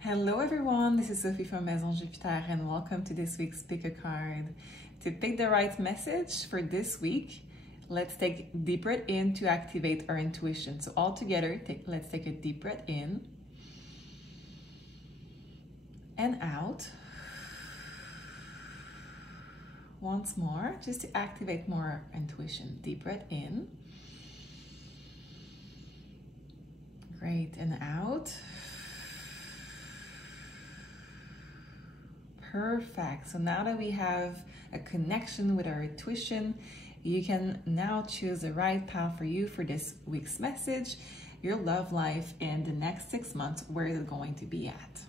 Hello everyone, this is Sophie from Maison Jupiter and welcome to this week's Pick a Card. To pick the right message for this week, let's take a deep breath in to activate our intuition. So all together, let's take a deep breath in and out. Once more, just to activate more intuition. Deep breath in. Great, and out. Perfect. So now that we have a connection with our intuition, you can now choose the right path for you for this week's message, your love life, and the next 6 months, where is it going to be at?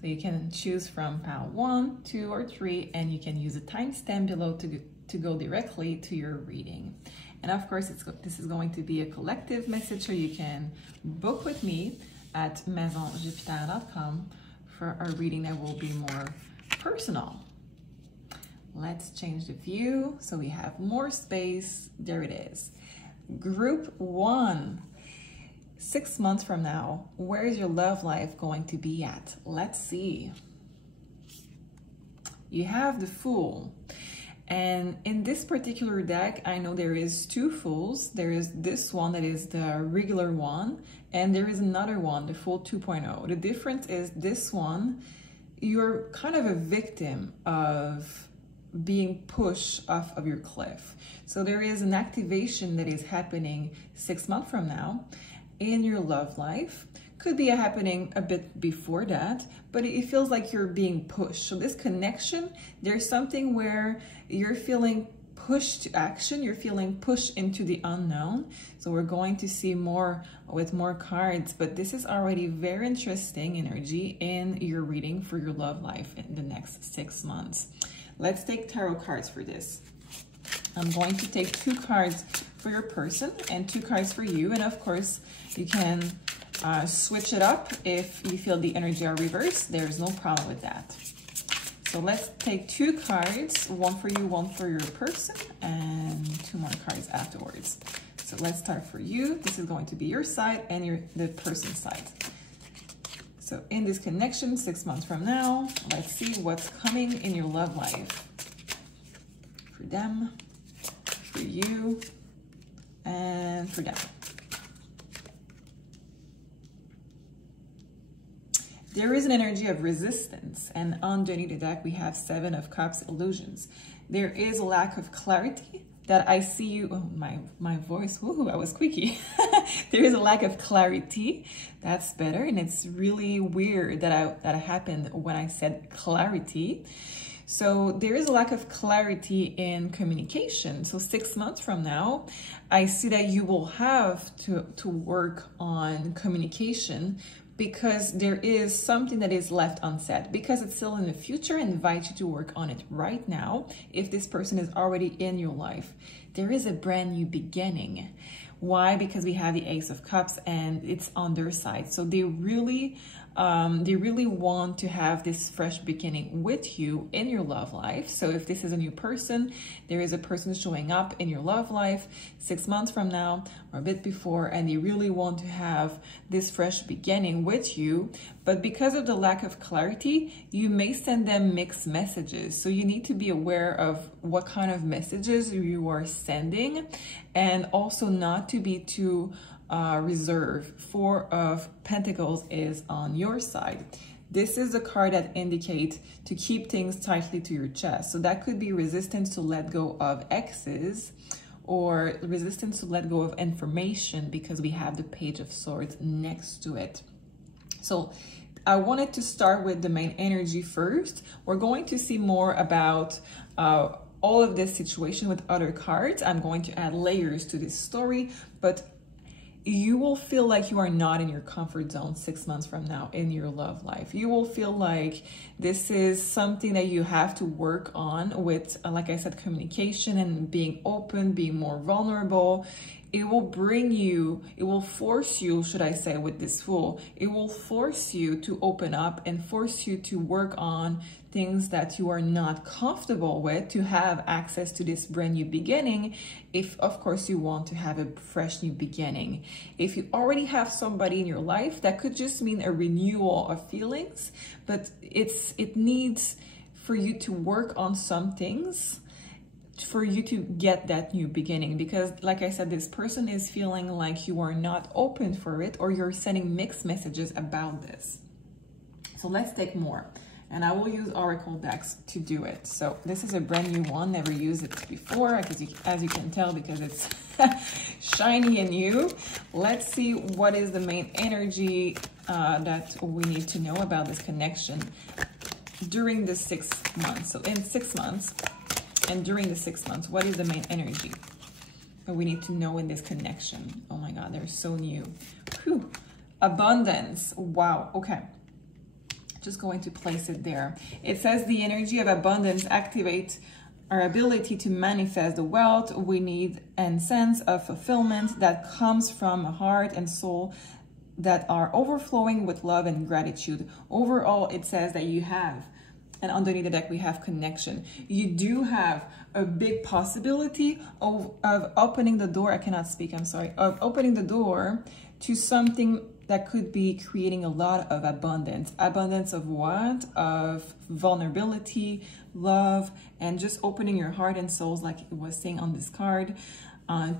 So you can choose from pile 1, 2, or 3, and you can use a timestamp below to go directly to your reading. And of course, this is going to be a collective message, so you can book with me at maisonjupiter.com for a reading that will be more personal. Let's change the view so we have more space. There it is. Group 1. 6 months from now, where is your love life going to be at? Let's see. You have the Fool. And in this particular deck, I know there is 2 Fools. There is this one that is the regular one, and there is another one, the Fool 2.0. The difference is this one, you're kind of a victim of being pushed off of your cliff. So there is an activation that is happening 6 months from now in your love life. Could be happening a bit before that, but it feels like you're being pushed. So this connection, there's something where you're feeling pushed to action, you're feeling pushed into the unknown. So we're going to see more with more cards, but this is already very interesting energy in your reading for your love life in the next 6 months. Let's take tarot cards for this. I'm going to take 2 cards for your person and 2 cards for you. And of course, you can switch it up if you feel the energy are reversed. There's no problem with that. So let's take 2 cards, one for you, one for your person, and 2 more cards afterwards. So let's start for you. This is going to be your side and the person's side. So in this connection, 6 months from now, let's see what's coming in your love life. For them, for you, and for them. There is an energy of resistance, and underneath the deck, we have 7 of Cups, illusions. There is a lack of clarity that I see you, oh, my voice, woohoo, I was squeaky. There is a lack of clarity. That's better, and it's really weird that happened when I said clarity. So there is a lack of clarity in communication. So 6 months from now, I see that you will have to work on communication, because there is something that is left unsaid. Because it's still in the future, I invite you to work on it right now. If this person is already in your life, there is a brand new beginning. Why? Because we have the Ace of Cups and it's on their side. So they really want to have this fresh beginning with you in your love life. So if this is a new person, there is a person showing up in your love life 6 months from now or a bit before, and they really want to have this fresh beginning with you. But because of the lack of clarity, you may send them mixed messages. So you need to be aware of what kind of messages you are sending, and also not to be too reserve. 4 of Pentacles is on your side. This is a card that indicates to keep things tightly to your chest. So that could be resistance to let go of exes, or resistance to let go of information, because we have the Page of Swords next to it. So I wanted to start with the main energy first. We're going to see more about all of this situation with other cards. I'm going to add layers to this story, but you will feel like you are not in your comfort zone 6 months from now in your love life. You will feel like this is something that you have to work on with, like I said, communication and being open, being more vulnerable. it will bring you, it will force you, should I say, with this Fool, it will force you to open up and force you to work on things that you are not comfortable with, to have access to this brand new beginning, if of course you want to have a fresh new beginning. If you already have somebody in your life, that could just mean a renewal of feelings, but it needs for you to work on some things for you to get that new beginning, because like I said, this person is feeling like you are not open for it, or you're sending mixed messages about this. So let's take more, and I will use oracle decks to do it. So this is a brand new one, never used it before, as you can tell, because it's shiny and new. Let's see what is the main energy that we need to know about this connection during the 6 months. So in 6 months, and during the 6 months, what is the main energy that we need to know in this connection? Oh my God, they're so new. Whew. Abundance. Wow. Okay. Just going to place it there. It says the energy of abundance activates our ability to manifest the wealth we need and sense of fulfillment that comes from a heart and soul that are overflowing with love and gratitude. Overall, it says that you have, and underneath the deck, we have connection. You do have a big possibility of opening the door. I cannot speak, I'm sorry. Of opening the door to something that could be creating a lot of abundance. Abundance of what? Of vulnerability, love, and just opening your heart and souls, like it was saying on this card,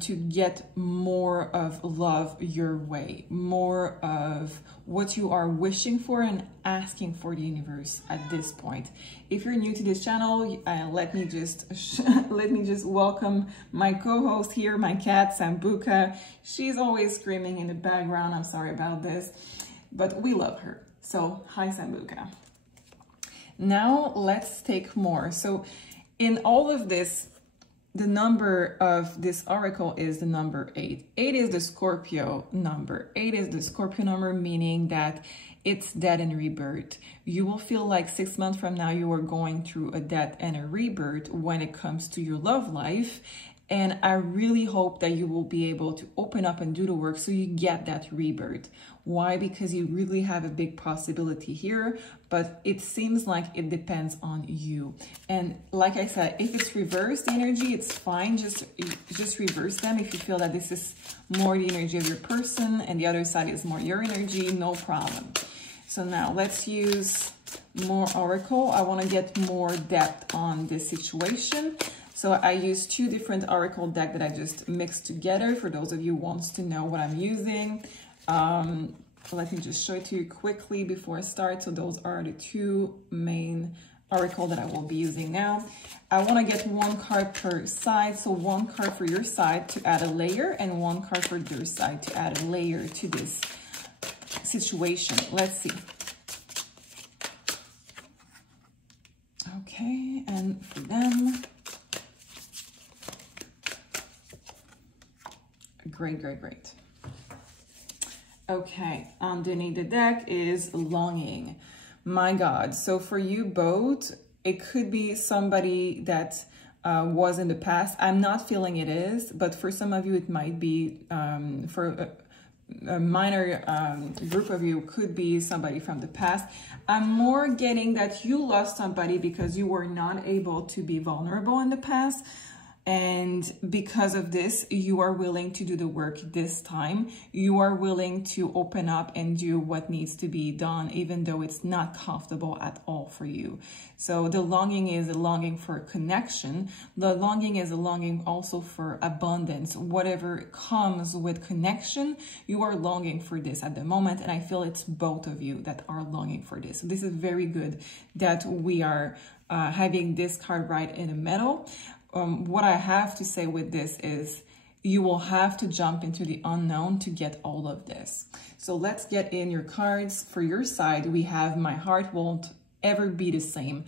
to get more of love your way, more of what you are wishing for and asking for the universe at this point. If you're new to this channel, let me just welcome my co-host here, my cat Sambuca. She's always screaming in the background. I'm sorry about this, but we love her. So hi Sambuca. Now let's take more. So in all of this, the number of this oracle is the number 8. 8 is the Scorpio number. 8 is the Scorpio number, meaning that it's death and rebirth. You will feel like 6 months from now you are going through a death and a rebirth when it comes to your love life. And I really hope that you will be able to open up and do the work so you get that rebirth. Why? Because you really have a big possibility here, but it seems like it depends on you. And like I said, if it's reversed energy, it's fine. Just reverse them. If you feel that this is more the energy of your person and the other side is more your energy, no problem. So now let's use more oracle. I want to get more depth on this situation. So I use 2 different oracle decks that I just mixed together. For those of you who wants to know what I'm using, let me just show it to you quickly before I start. So those are the 2 main oracle that I will be using now. I want to get 1 card per side. So 1 card for your side to add a layer, and 1 card for your side to add a layer to this situation. Let's see. Okay, and for them, great. Okay, underneath the deck is longing. My God. So for you both, it could be somebody that was in the past. I'm not feeling it is, but for some of you, it might be, for a minor group of you, could be somebody from the past. I'm more getting that you lost somebody because you were not able to be vulnerable in the past. And because of this, you are willing to do the work this time. You are willing to open up and do what needs to be done, even though it's not comfortable at all for you. So the longing is a longing for connection. The longing is a longing also for abundance. Whatever comes with connection, you are longing for this at the moment. And I feel it's both of you that are longing for this. So this is very good that we are having this card right in the middle. What I have to say with this is you will have to jump into the unknown to get all of this. So let's get in your cards. For your side, we have my heart won't ever be the same.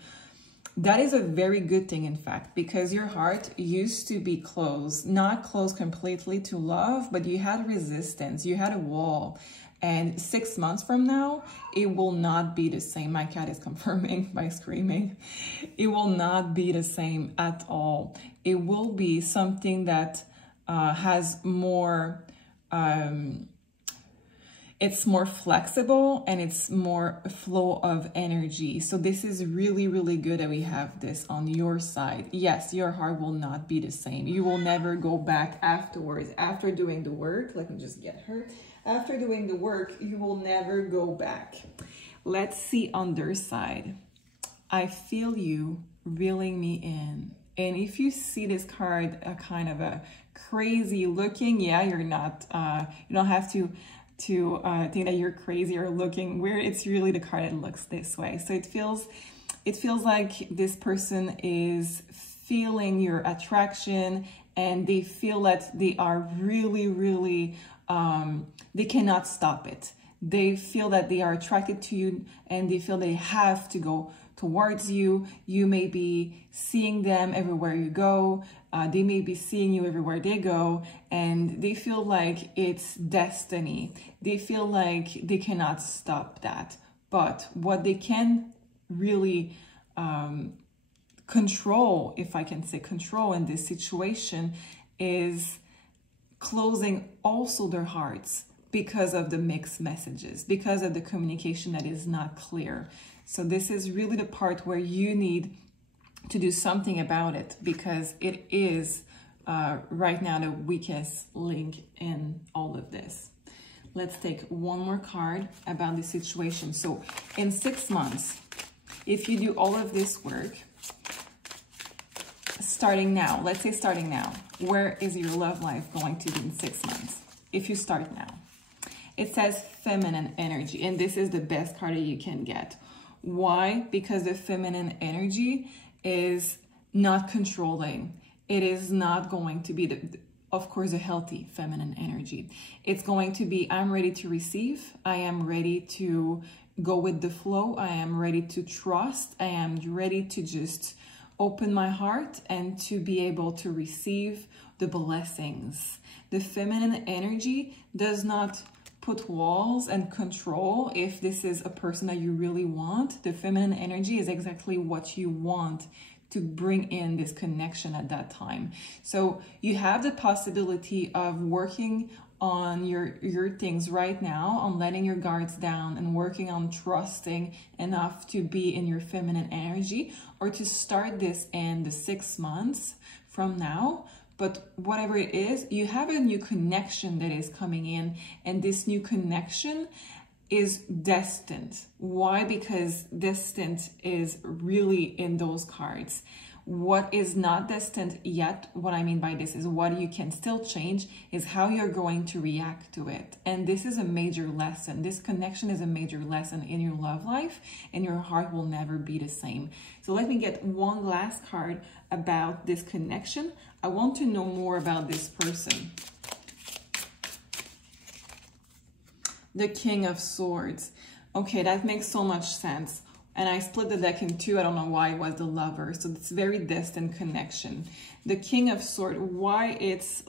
That is a very good thing, in fact, because your heart used to be closed, not closed completely to love, but you had resistance, you had a wall. And 6 months from now, it will not be the same. My cat is confirming by screaming. It will not be the same at all. It will be something that has more, it's more flexible and it's more flow of energy. So this is really, really good that we have this on your side. Yes, your heart will not be the same. You will never go back afterwards. After doing the work, let me just get her. After doing the work, you will never go back. Let's see on their side. I feel you reeling me in. And if you see this card, a kind of a crazy looking, yeah, you're not, you don't have to think that you're crazy or looking weird. It's really the card that looks this way. So it feels like this person is feeling your attraction, and they feel that they are really, really, they cannot stop it. They feel that they are attracted to you, and they feel they have to go towards you. You may be seeing them everywhere you go. They may be seeing you everywhere they go, and they feel like it's destiny. They feel like they cannot stop that. But what they can really control, if I can say control in this situation, is closing also their hearts because of the mixed messages, because of the communication that is not clear. So this is really the part where you need to do something about it, because it is right now the weakest link in all of this. Let's take one more card about the situation. So in 6 months, if you do all of this work, starting now, let's say starting now, where is your love life going to be in 6 months? If you start now, it says feminine energy, and this is the best card that you can get. Why? Because the feminine energy is not controlling. It is not going to be, of course, a healthy feminine energy. It's going to be, I'm ready to receive. I am ready to go with the flow. I am ready to trust. I am ready to just open my heart and to be able to receive the blessings. The feminine energy does not put walls and control. If this is a person that you really want, the feminine energy is exactly what you want to bring in this connection at that time. So you have the possibility of working on your things right now, on letting your guards down and working on trusting enough to be in your feminine energy, or to start this in the 6 months from now. But whatever it is, you have a new connection that is coming in, and this new connection is destined. Why? Because destined is really in those cards. What is not destined yet, what I mean by this is what you can still change, is how you're going to react to it. And this is a major lesson. This connection is a major lesson in your love life, and your heart will never be the same. So let me get one last card about this connection. I want to know more about this person. The King of Swords. Okay, that makes so much sense. And I split the deck in two. I don't know why it was the Lover. So it's very distant connection. The King of Swords, why it's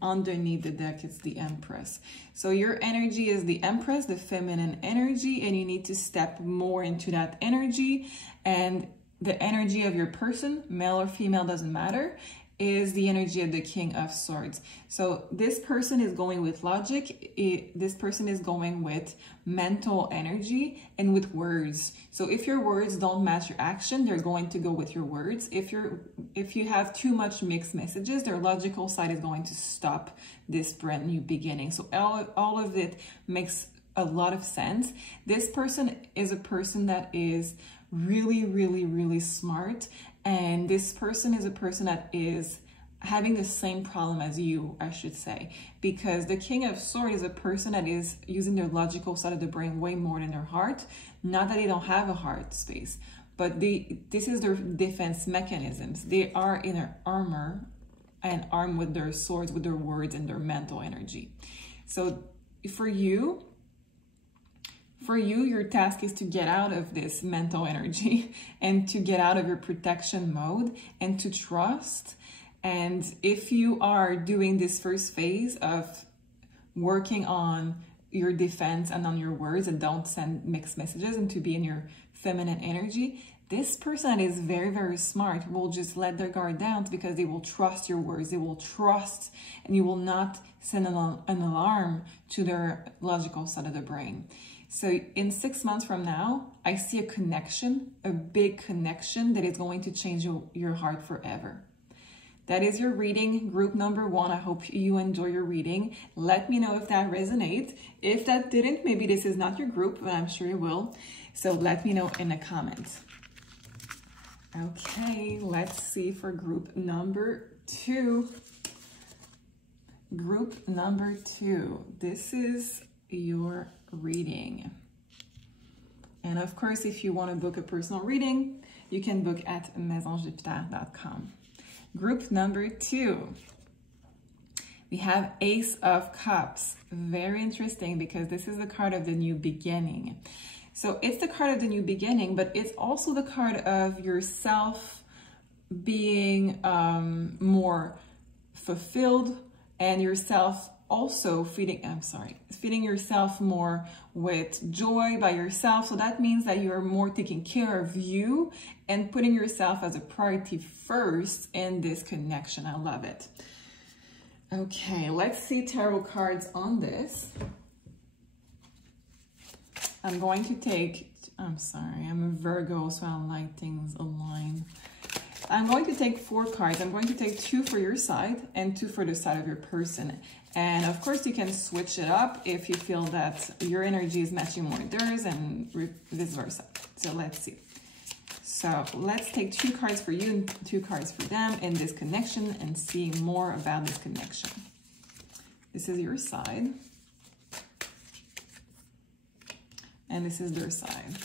underneath the deck, it's the Empress. So your energy is the Empress, the feminine energy, and you need to step more into that energy. And the energy of your person, male or female, doesn't matter, is the energy of the King of Swords. So this person is going with logic. This person is going with mental energy and with words. So if your words don't match your action, they're going to go with your words. If you have too much mixed messages, their logical side is going to stop this brand new beginning. So all of it makes a lot of sense. This person is a person that is really, really, really smart. And this person is a person that is having the same problem as you, I should say, because the King of Swords is a person that is using their logical side of the brain way more than their heart. Not that they don't have a heart space, but this is their defense mechanisms. They are in their armor and armed with their swords, with their words and their mental energy. So for you, your task is to get out of this mental energy and to get out of your protection mode and to trust. And if you are doing this first phase of working on your defense and on your words and don't send mixed messages and to be in your feminine energy, This person that is very, very smart will just let their guard down because they will trust your words. They will trust, and you will not send an alarm to their logical side of the brain. So in 6 months from now, I see a connection, a big connection that is going to change your heart forever. That is your reading, group number 1. I hope you enjoy your reading. Let me know if that resonates. If that didn't, maybe this is not your group, but I'm sure it will. So let me know in the comments. Okay, let's see for group number 2. Group number 2. This is your reading. And of course, if you want to book a personal reading, you can book at maisonjupiter.com. Group number 2. We have Ace of Cups. Very interesting because this is the card of the new beginning. So it's the card of the new beginning, but it's also the card of yourself being more fulfilled, and yourself also feeding yourself more with joy by yourself. So that means that you're more taking care of you and putting yourself as a priority first in this connection. I love it. Okay, let's see tarot cards on this. I'm going to take, I'm a Virgo, so I like things aligned. I'm going to take 4 cards. I'm going to take 2 for your side and 2 for the side of your person. And of course, you can switch it up if you feel that your energy is matching more theirs and vice versa. So let's see. So let's take 2 cards for you and 2 cards for them in this connection and see more about this connection. This is your side. And this is their side.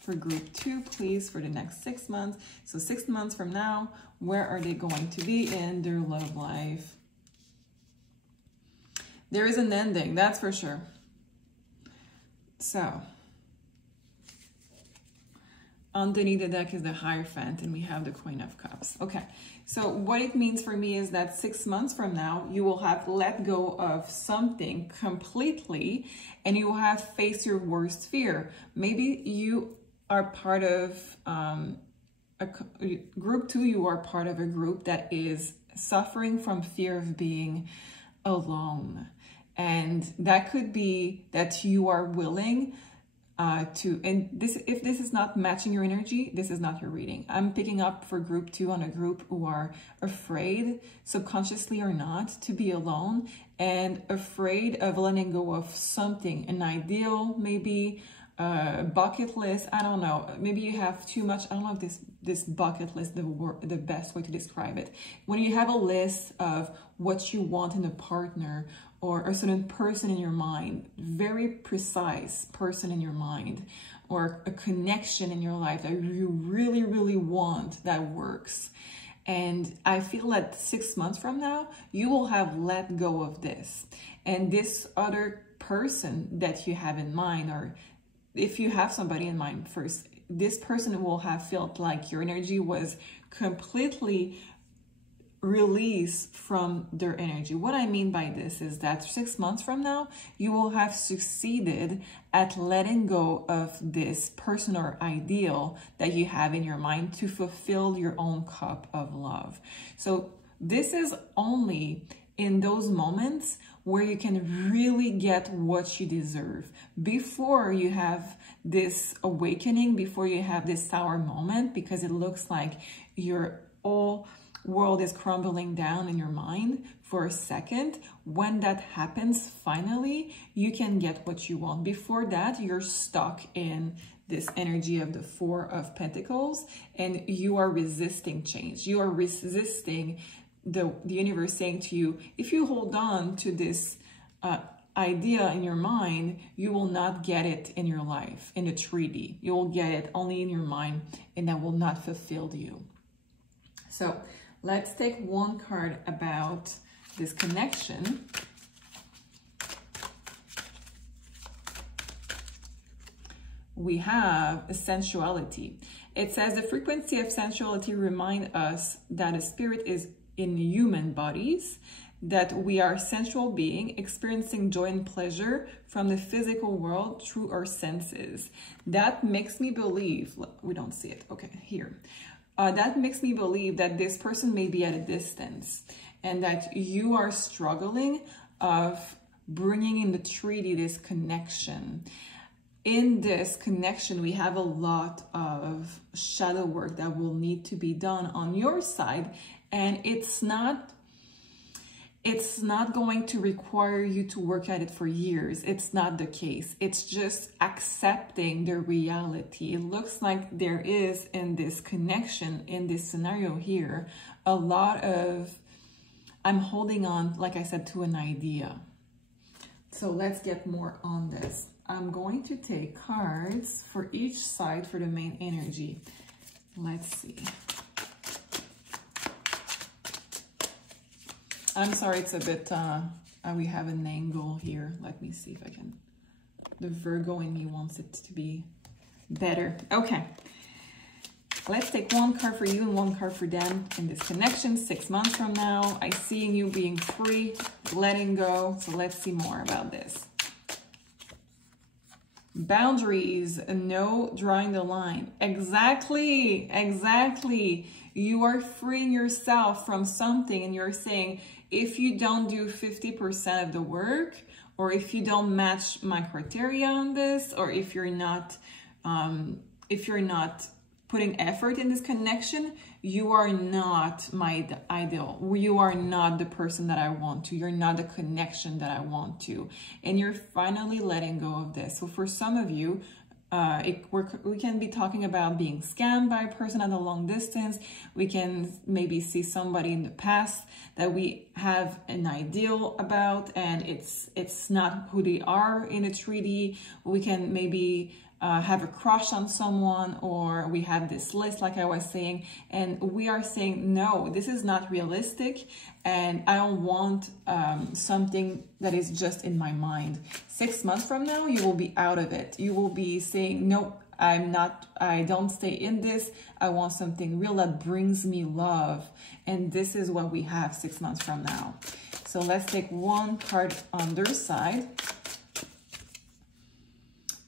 For group 2, please, for the next 6 months. So 6 months from now, where are they going to be in their love life? There is an ending, that's for sure. So, underneath the deck is the Hierophant, and we have the Queen of Cups. Okay, so what it means for me is that 6 months from now, you will have let go of something completely, and you will have faced your worst fear. Maybe you are part of group 2, you are part of a group that is suffering from fear of being alone. And that could be that you are willing and if this is not matching your energy, this is not your reading. I'm picking up for group 2 on a group who are afraid, subconsciously or not, to be alone, and afraid of letting go of something, an ideal, maybe a bucket list. I don't know. Maybe you have too much. I don't know if this bucket list the best way to describe it. When you have a list of what you want in a partner or a certain person in your mind, very precise person in your mind, or a connection in your life that you really, really want that works. And I feel that 6 months from now, you will have let go of this. And this other person that you have in mind, or if you have somebody in mind first, this person will have felt like your energy was completely released from their energy. What I mean by this is that 6 months from now, you will have succeeded at letting go of this person or ideal that you have in your mind to fulfill your own cup of love. So this is only in those moments where you can really get what you deserve. Before you have this awakening, before you have this sour moment, because it looks like your whole world is crumbling down in your mind for a second. When that happens, finally, you can get what you want. Before that, you're stuck in this energy of the 4 of Pentacles, and you are resisting change. You are resisting the universe saying to you, if you hold on to this idea in your mind, you will not get it in your life, in the 3D. You will get it only in your mind, and that will not fulfill you. So let's take 1 card about this connection. We have sensuality. It says the frequency of sensuality reminds us that a spirit is in human bodies, that we are sensual being experiencing joy and pleasure from the physical world through our senses. That makes me believe, we don't see it, okay, here. That makes me believe that this person may be at a distance and that you are struggling of bringing in the treaty this connection. In this connection, we have a lot of shadow work that will need to be done on your side, and it's not going to require you to work at it for years. It's not the case. It's just accepting the reality. It looks like there is, in this connection, in this scenario here, a lot of, I'm holding on, like I said, to an idea. So let's get more on this. I'm going to take cards for each side for the main energy. Let's see. I'm sorry, it's a bit, we have an angle here. Let me see if I can, the Virgo in me wants it to be better. Okay, let's take one card for you and one card for them in this connection. 6 months from now, I see you being free, letting go. So let's see more about this. Boundaries, no drawing the line. Exactly, exactly. You are freeing yourself from something and you're saying, if you don't do 50% of the work, or if you don't match my criteria on this, or if you're not putting effort in this connection, you are not my ideal. You are not the person that I want to. You're not the connection that I want to. And you're finally letting go of this. So for some of you, we can be talking about being scammed by a person at a long distance. We can maybe see somebody in the past that we have an ideal about, and it's not who they are in a 3D. We can maybe have a crush on someone, or we have this list, like I was saying, and we are saying, no, this is not realistic, and I don't want something that is just in my mind. 6 months from now, you will be out of it. You will be saying, no, I don't stay in this. I want something real that brings me love. And this is what we have 6 months from now. So let's take one card on their side.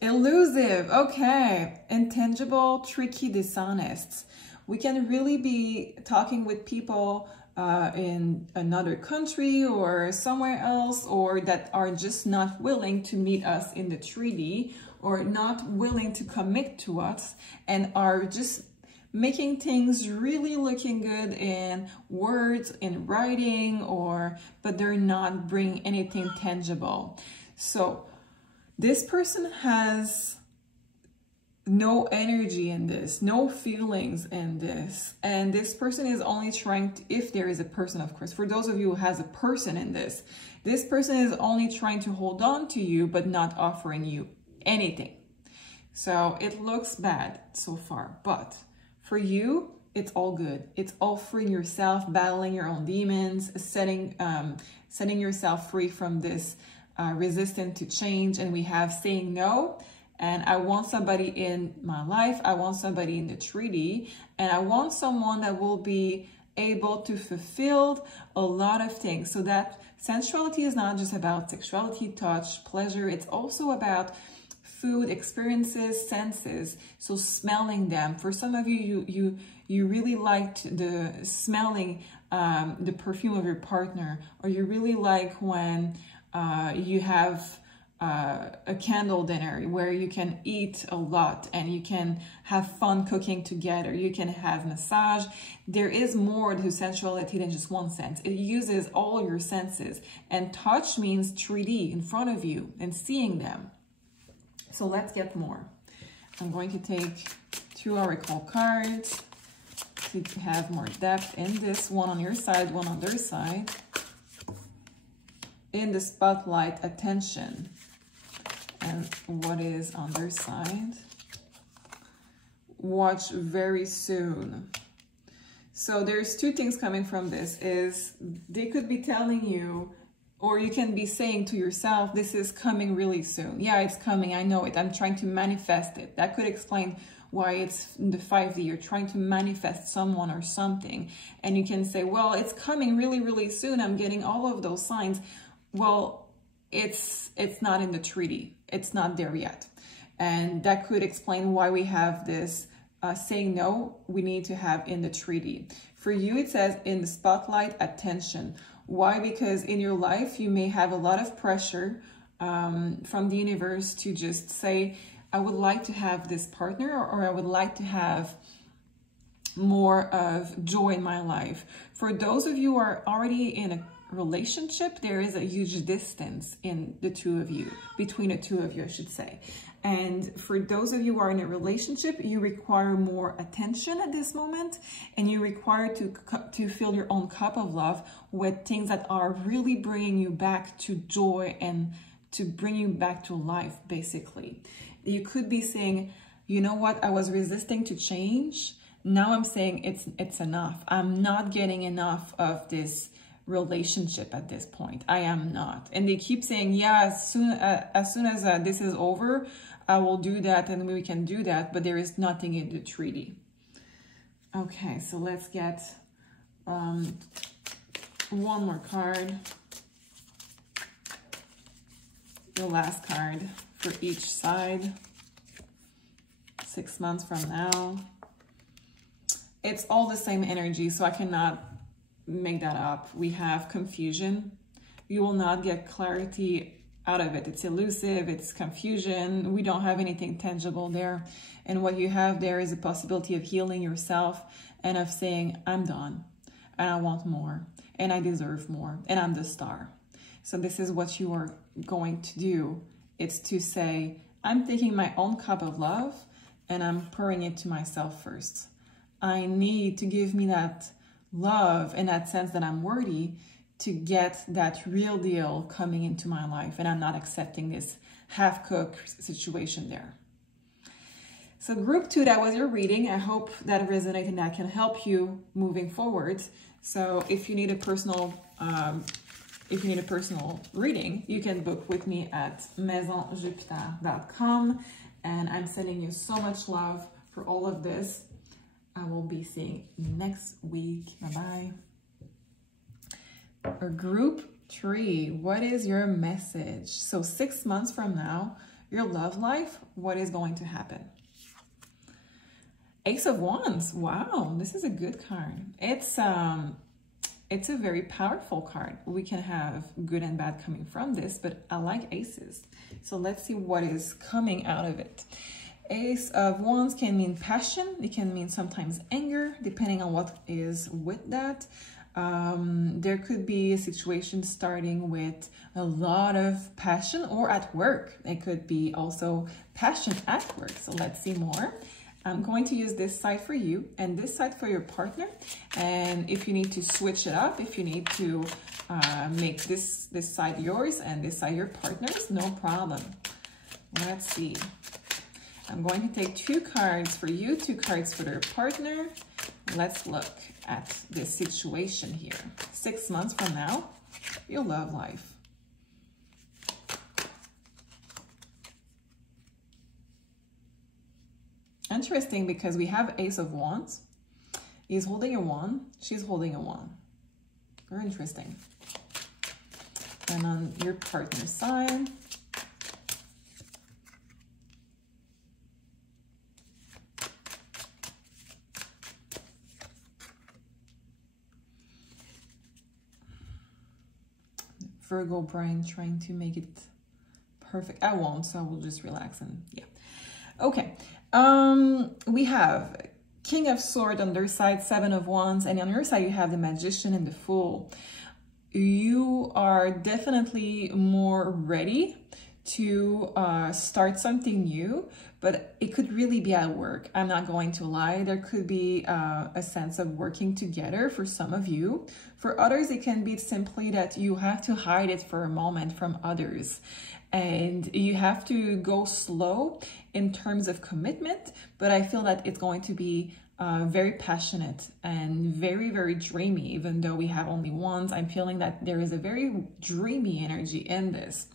Elusive, okay. Intangible, tricky, dishonest. We can really be talking with people in another country or somewhere else, or that are just not willing to meet us in the 3D, or not willing to commit to us, and are just making things really looking good in words, in writing, but they're not bringing anything tangible. So this person has no energy in this, no feelings in this. And this person is only trying to, if there is a person, of course, for those of you who has a person in this person is only trying to hold on to you, but not offering you anything. So it looks bad so far, but for you, it's all good. It's all freeing yourself, battling your own demons, setting yourself free from this resistant to change. And we have saying no, and I want somebody in my life. I want somebody in the 3D, and I want someone that will be able to fulfill a lot of things. So that sensuality is not just about sexuality, touch, pleasure. It's also about food, experiences, senses. So smelling them. For some of you, you really liked the smelling the perfume of your partner, or you really like when you have a candle dinner where you can eat a lot and you can have fun cooking together. You can have massage. There is more to sensuality than just one sense. It uses all your senses, and touch means 3D in front of you and seeing them. So let's get more. I'm going to take 2 oracle cards to have more depth in this. One on your side, one on their side. In the spotlight, attention. And what is on their side? Watch very soon. So there's 2 things coming from this. Is they could be telling you, or you can be saying to yourself, this is coming really soon. Yeah, it's coming. I know it. I'm trying to manifest it. That could explain why it's in the 5D, you're trying to manifest someone or something, and you can say, well, it's coming really, really soon, I'm getting all of those signs. Well, it's not in the treaty. It's not there yet. And that could explain why we have this saying no, we need to have in the treaty. For you, it says in the spotlight, attention. Why? Because in your life, you may have a lot of pressure from the universe to just say, I would like to have this partner, or I would like to have more of joy in my life. For those of you who are already in a relationship, there is a huge distance in the two of you, between the two of you, I should say. And for those of you who are in a relationship, you require more attention at this moment, and you require to fill your own cup of love with things that are really bringing you back to joy and to bring you back to life, basically. You could be saying, you know what, I was resisting to change. Now I'm saying it's enough. I'm not getting enough of this relationship at this point. I am not. And they keep saying, yeah, as soon as this is over, I will do that, and we can do that, but there is nothing in the treaty. Okay, so let's get one more card. The last card for each side. 6 months from now. It's all the same energy, so I cannot make that up. We have confusion. You will not get clarity out of it. It's elusive, it's confusion. We don't have anything tangible there. And what you have there is a possibility of healing yourself and of saying, I'm done, and I want more, and I deserve more, and I'm the star. So this is what you are going to do. It's to say, I'm taking my own cup of love and I'm pouring it to myself first. I need to give me that love in that sense that I'm worthy to get that real deal coming into my life, and I'm not accepting this half-cooked situation there. So group 2, that was your reading. I hope that resonated and that can help you moving forward. So if you need a personal reading, you can book with me at maisonjupiter.com, and I'm sending you so much love for all of this. I will be seeing you next week. Bye-bye. Or group 3, what is your message? So 6 months from now, your love life, what is going to happen? Ace of Wands. Wow, this is a good card. It's a very powerful card. We can have good and bad coming from this, but I like aces. So let's see what is coming out of it. Ace of Wands can mean passion. It can mean sometimes anger, depending on what is with that. There could be a situation starting with a lot of passion, or at work. It could be also passion at work. So let's see more. I'm going to use this side for you and this side for your partner. And if you need to switch it up, if you need to make this side yours and this side your partner's, no problem. Let's see. I'm going to take 2 cards for you, 2 cards for their partner. Let's look at this situation here. 6 months from now, your love life. Interesting, because we have Ace of Wands. He's holding a wand. She's holding a wand. Very interesting. And on your partner's side, Virgo brain trying to make it perfect. I won't, so I will just relax and yeah. Okay. We have King of Swords on their side, 7 of Wands, and on your side you have the Magician and the Fool. You are definitely more ready to start something new, but it could really be at work. I'm not going to lie. There could be a sense of working together for some of you. For others, it can be simply that you have to hide it for a moment from others. And you have to go slow in terms of commitment, but I feel that it's going to be very passionate and very, very dreamy. Even though we have only wands, I'm feeling that there is a very dreamy energy in this.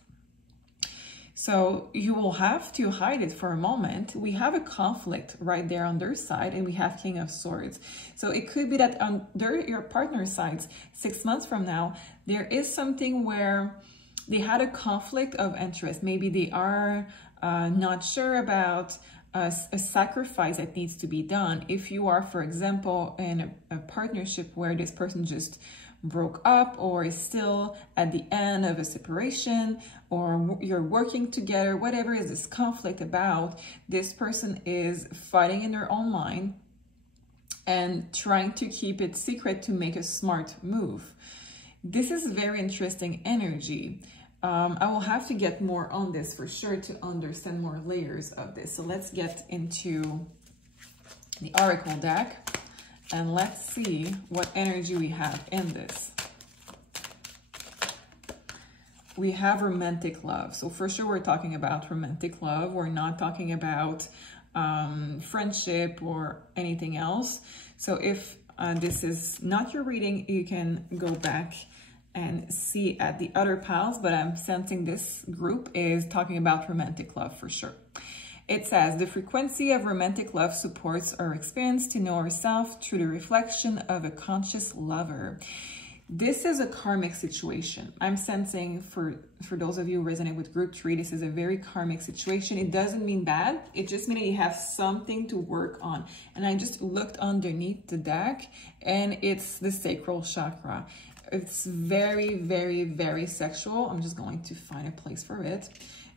So you will have to hide it for a moment. We have a conflict right there on their side, and we have King of Swords. So it could be that on your partner's sides, 6 months from now, there is something where they had a conflict of interest. Maybe they are not sure about a sacrifice that needs to be done. If you are, for example, in a partnership where this person just broke up or is still at the end of a separation, or you're working together, whatever is this conflict about, this person is fighting in their own mind and trying to keep it secret to make a smart move. This is very interesting energy. I will have to get more on this for sure to understand more layers of this. So let's get into the Oracle deck and let's see what energy we have in this. We have romantic love. So for sure we're talking about romantic love. We're not talking about friendship or anything else. So if this is not your reading, you can go back and see at the other piles, but I'm sensing this group is talking about romantic love for sure. It says, the frequency of romantic love supports our experience to know ourselves through the reflection of a conscious lover. This is a karmic situation. I'm sensing for those of you who resonate with group 3, this is a very karmic situation. It doesn't mean bad. It just means that you have something to work on. And I just looked underneath the deck and it's the sacral chakra. It's very, very, very sexual. I'm just going to find a place for it.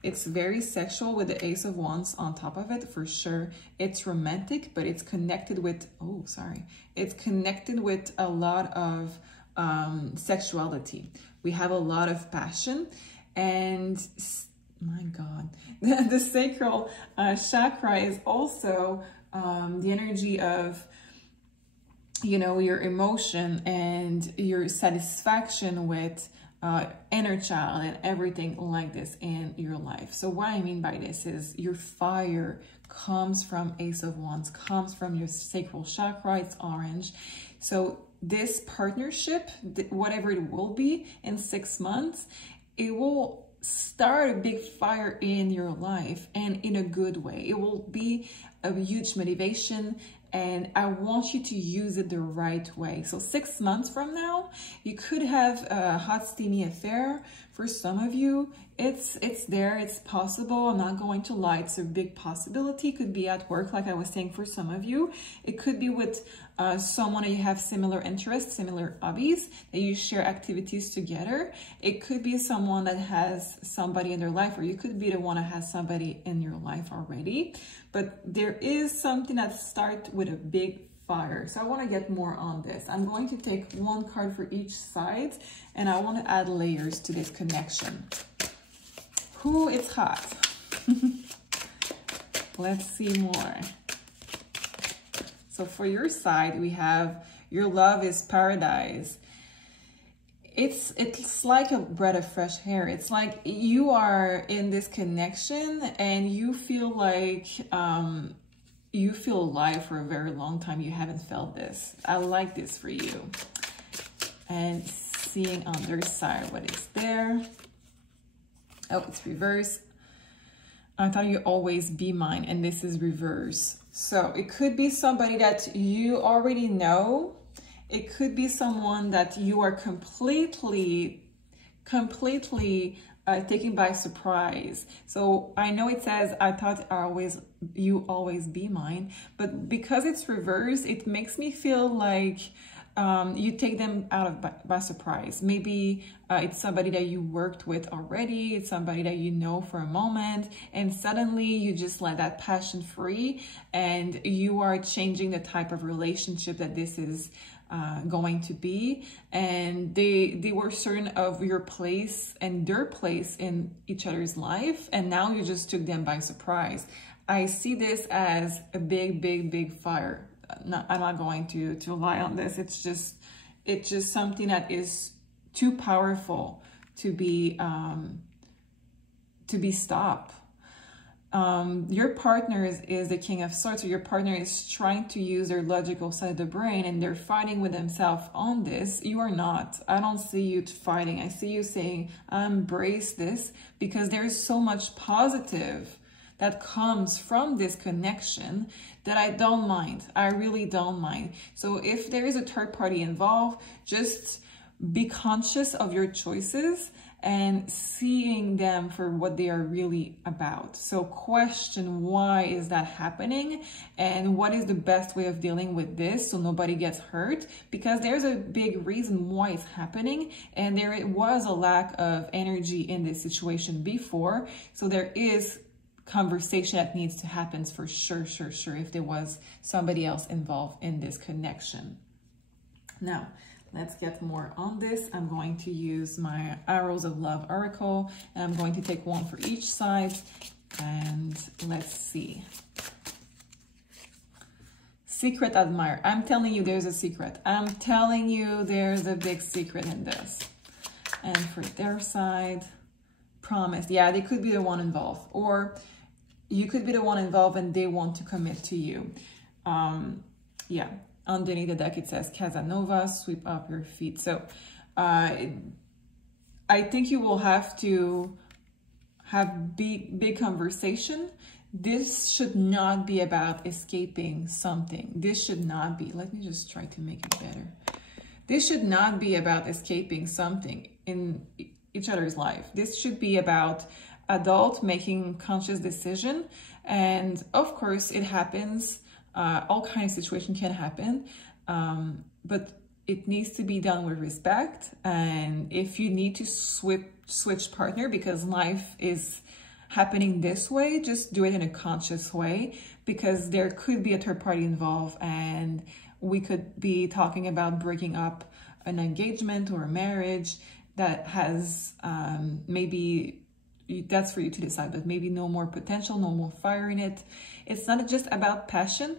It's very sexual with the Ace of Wands on top of it, for sure. It's romantic, but it's connected with, it's connected with a lot of sexuality. We have a lot of passion, and my God, the sacral chakra is also the energy of, you know, your emotion and your satisfaction with inner child and everything like this in your life. So what I mean by this is your fire comes from Ace of Wands, comes from your sacral chakra. It's orange. So this partnership, whatever it will be in 6 months, it will start a big fire in your life, and in a good way. It will be a huge motivation, and I want you to use it the right way. So 6 months from now, you could have a hot, steamy affair. For some of you, it's there, it's possible. I'm not going to lie, it's a big possibility. It could be at work, like I was saying, for some of you. It could be with someone that you have similar interests, similar hobbies, that you share activities together. It could be someone that has somebody in their life, or you could be the one that has somebody in your life already. But there is something that starts with a big fire. So I want to get more on this. I'm going to take one card for each side, and I want to add layers to this connection. Ooh, it's hot. Let's see more. So for your side, we have your love is paradise. It's like a breath of fresh air. It's like you are in this connection and you feel like you feel alive for a very long time. You haven't felt this. I like this for you. And seeing on their side what is there. Oh, it's reverse. I thought you always be mine, and this is reverse. So it could be somebody that you already know. It could be someone that you are completely taken by surprise. So I know it says, I thought you always be mine, but because it's reversed, it makes me feel like you take them by surprise. Maybe it's somebody that you worked with already. It's somebody that you know for a moment, and suddenly you just let that passion free, and you are changing the type of relationship that this is going to be. And they were certain of your place and their place in each other's life, and now you just took them by surprise. I see this as a big fire. I'm not going to lie on this. It's just something that is too powerful to be stopped. Your partner is the King of Swords, so your partner is trying to use their logical side of the brain, and they're fighting with themselves on this. You are not. I don't see you fighting. I see you saying, embrace this, because there's so much positive that comes from this connection that I don't mind. I really don't mind. So if there is a third party involved, just be conscious of your choices and seeing them for what they are really about. So question, why is that happening? And what is the best way of dealing with this so nobody gets hurt? Because there's a big reason why it's happening, and there was a lack of energy in this situation before. So there is conversation that needs to happen for sure, if there was somebody else involved in this connection. Now, let's get more on this. I'm going to use my Arrows of Love Oracle, and I'm going to take one for each side, and let's see. Secret admirer. I'm telling you there's a secret. I'm telling you there's a big secret in this. And for their side, promise. Yeah, they could be the one involved, or you could be the one involved and they want to commit to you. Yeah. Underneath the deck, it says Casanova, sweep up your feet. So I think you will have to have big conversation. This should not be about escaping something. This should not be, let me just try to make it better. This should not be about escaping something in each other's life. This should be about adult making conscious decision. And of course it happens. All kinds of situations can happen, but it needs to be done with respect. And if you need to switch partner because life is happening this way, just do it in a conscious way, because there could be a third party involved, and we could be talking about breaking up an engagement or a marriage that has maybe, that's for you to decide, but maybe no more potential, no more fire in it. It's not just about passion,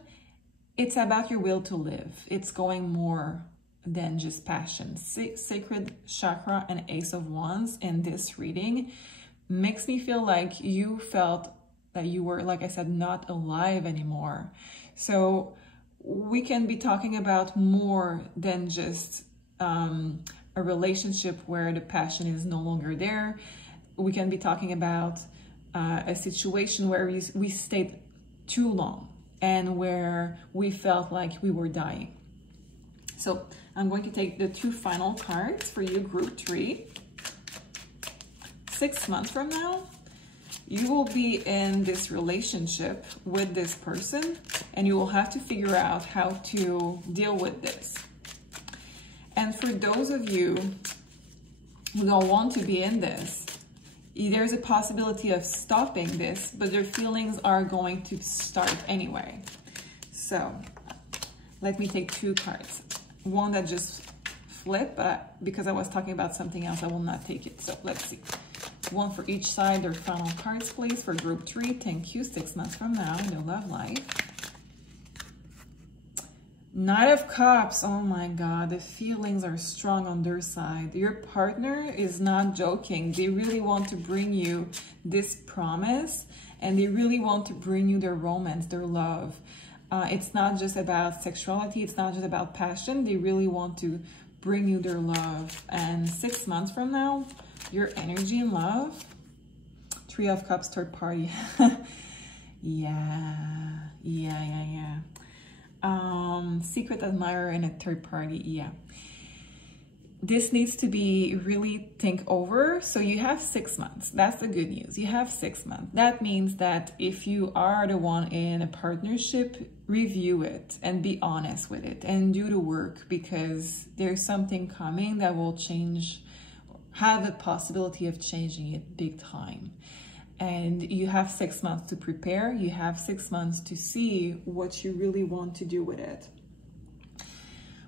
it's about your will to live. It's going more than just passion. Sacred chakra and Ace of Wands in this reading makes me feel like you felt that you were, like I said, not alive anymore. So we can be talking about more than just a relationship where the passion is no longer there. We can be talking about a situation where we stayed too long and where we felt like we were dying. So I'm going to take the two final cards for you, group 3. 6 months from now, you will be in this relationship with this person, and you will have to figure out how to deal with this. And for those of you who don't want to be in this, there's a possibility of stopping this, but their feelings are going to start anyway. So let me take 2 cards. One that just flipped, but because I was talking about something else, I will not take it. So let's see. One for each side, their final cards, please, for group 3. Thank you. 6 months from now, in their love life. Knight of Cups. Oh my God, the feelings are strong on their side. Your partner is not joking. They really want to bring you this promise, and they really want to bring you their romance, their love. It's not just about sexuality. It's not just about passion. They really want to bring you their love. And 6 months from now, your energy in love. 3 of Cups, third party. Yeah. Secret admirer and a third party. Yeah. This needs to be really think over. So you have 6 months. That's the good news. You have 6 months. That means that if you are the one in a partnership, review it and be honest with it and do the work, because there's something coming that will change, have the possibility of changing it big time. And you have 6 months to prepare. You have 6 months to see what you really want to do with it.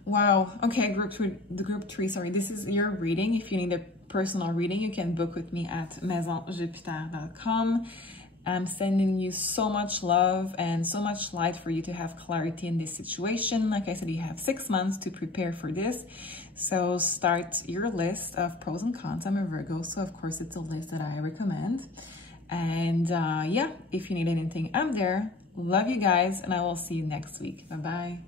Wow. Okay, group 3, sorry. This is your reading. If you need a personal reading, you can book with me at maisonjupiter.com. I'm sending you so much love and so much light for you to have clarity in this situation. Like I said, you have 6 months to prepare for this. So start your list of pros and cons. I'm a Virgo, so of course it's a list that I recommend. And yeah, if you need anything, I'm there. Love you guys, and I will see you next week. Bye-bye.